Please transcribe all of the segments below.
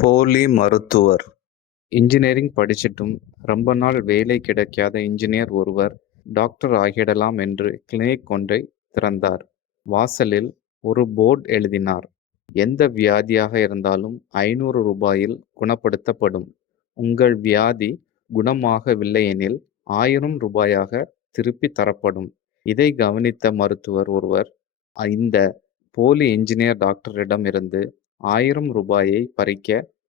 போலி மருத்துவர். இன்ஜினியரிங் படிச்சிட்டும் ரொம்ப நாள் வேலை கிடைக்காத இன்ஜினியர் ஒருவர் டாக்டர் ஆகிடலாம் என்று கிளினிக் ஒன்றை திறந்தார். வாசலில் ஒரு போர்டு எழுதினார். எந்த வியாதியாக இருந்தாலும் 500 ரூபாயில் குணப்படுத்தப்படும். உங்கள் வியாதி குணமாகவில்லையெனில் 1000 ரூபாயாக திருப்பி தரப்படும். இதை கவனித்த மருத்துவர் ஒருவர் இந்த போலி இன்ஜினியர் டாக்டரிடம் இருந்து 1000 ரூபாயை பறிக்க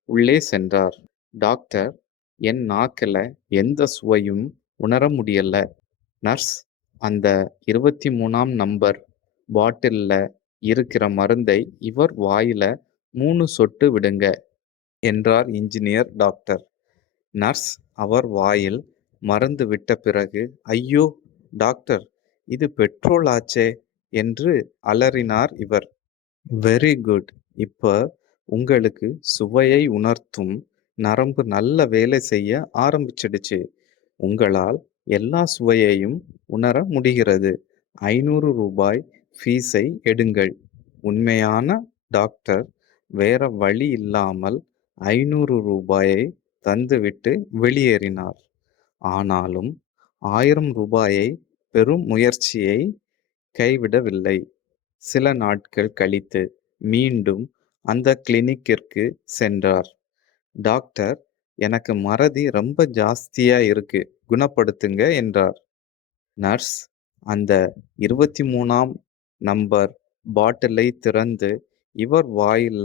உள்ளே சென்றார். டாக்டர், என் நாக்குல எந்த சுவையும் உணர முடியல. நர்ஸ், அந்த 23ஆம் நம்பர் பாட்டில்ல இருக்கிற மருந்தை இவர் வாயில 3 சொட்டு விடுங்க என்றார் இன்ஜினியர் டாக்டர். நர்ஸ் அவர் வாயில் மருந்து விட்ட பிறகு, ஐயோ டாக்டர், இது பெட்ரோல் ஆச்சே என்று அலறினார் இவர். Very good. இப்ப உங்களுக்கு சுவையை உணர்த்தும் நரம்பு நல்ல வேலை செய்ய ஆரம்பிச்சிடுச்சு. உங்களால் எல்லா சுவையையும் உணர முடிகிறது. 500 ரூபாய் ஃபீஸை எடுங்கள். உண்மையான டாக்டர் வேற வழி இல்லாமல் 500 ரூபாயை தந்துவிட்டு வெளியேறினார். ஆனாலும் 1000 ரூபாயை பெறும் முயற்சியை கைவிடவில்லை. சில நாட்கள் கழித்து மீண்டும் அந்த கிளினிக்கிற்கு சென்றார். டாக்டர், எனக்கு மறதி ரொம்ப ஜாஸ்தியா இருக்கு, குணப்படுத்துங்க என்றார். நர்ஸ் அந்த 23ஆம் நம்பர் பாட்டிலை திறந்து இவர் வாயில்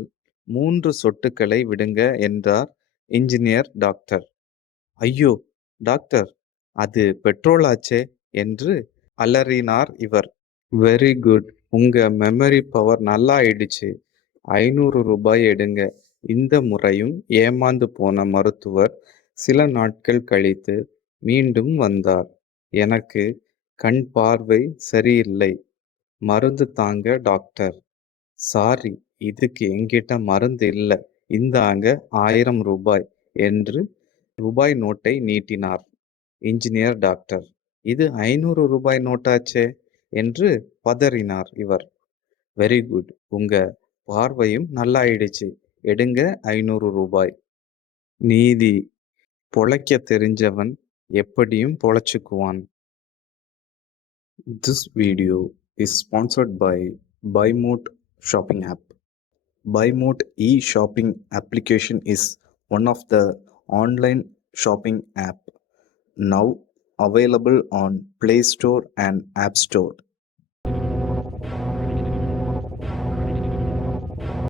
3 சொட்டுக்களை விடுங்க என்றார் இன்ஜினியர் டாக்டர். ஐயோ டாக்டர், அது பெட்ரோல் ஆச்சே என்று அலறினார் இவர். Very good. உங்க மெமரி பவர் நல்லா ஆயிடுச்சு. 500 ரூபாய் எடுங்க. இந்த முறையும் ஏமாந்து போன மருத்துவர் சில நாட்கள் கழித்து மீண்டும் வந்தார். எனக்கு கண் பார்வை சரியில்லை. மருந்து தாங்க டாக்டர். சாரி, இதுக்கு என்கிட்ட மருந்து இல்ல. இந்தாங்க 1000 ரூபாய் என்று ரூபாய் நோட்டை நீட்டினார். இன்ஜினியர் டாக்டர், இது 500 ரூபாய் நோட்டாச்சே என்று பதறினார் இவர். Very good. உங்க பார்வையும் நல்லாயிடுச்சு. எடுங்க 500 ரூபாய். நீதி. பொழைக்க தெரிஞ்சவன் எப்படியும் பொழைச்சுக்குவான். This video is sponsored by BuyMote shopping app. BuyMote e-shopping application is one of the online shopping app now available on Play Store and App Store.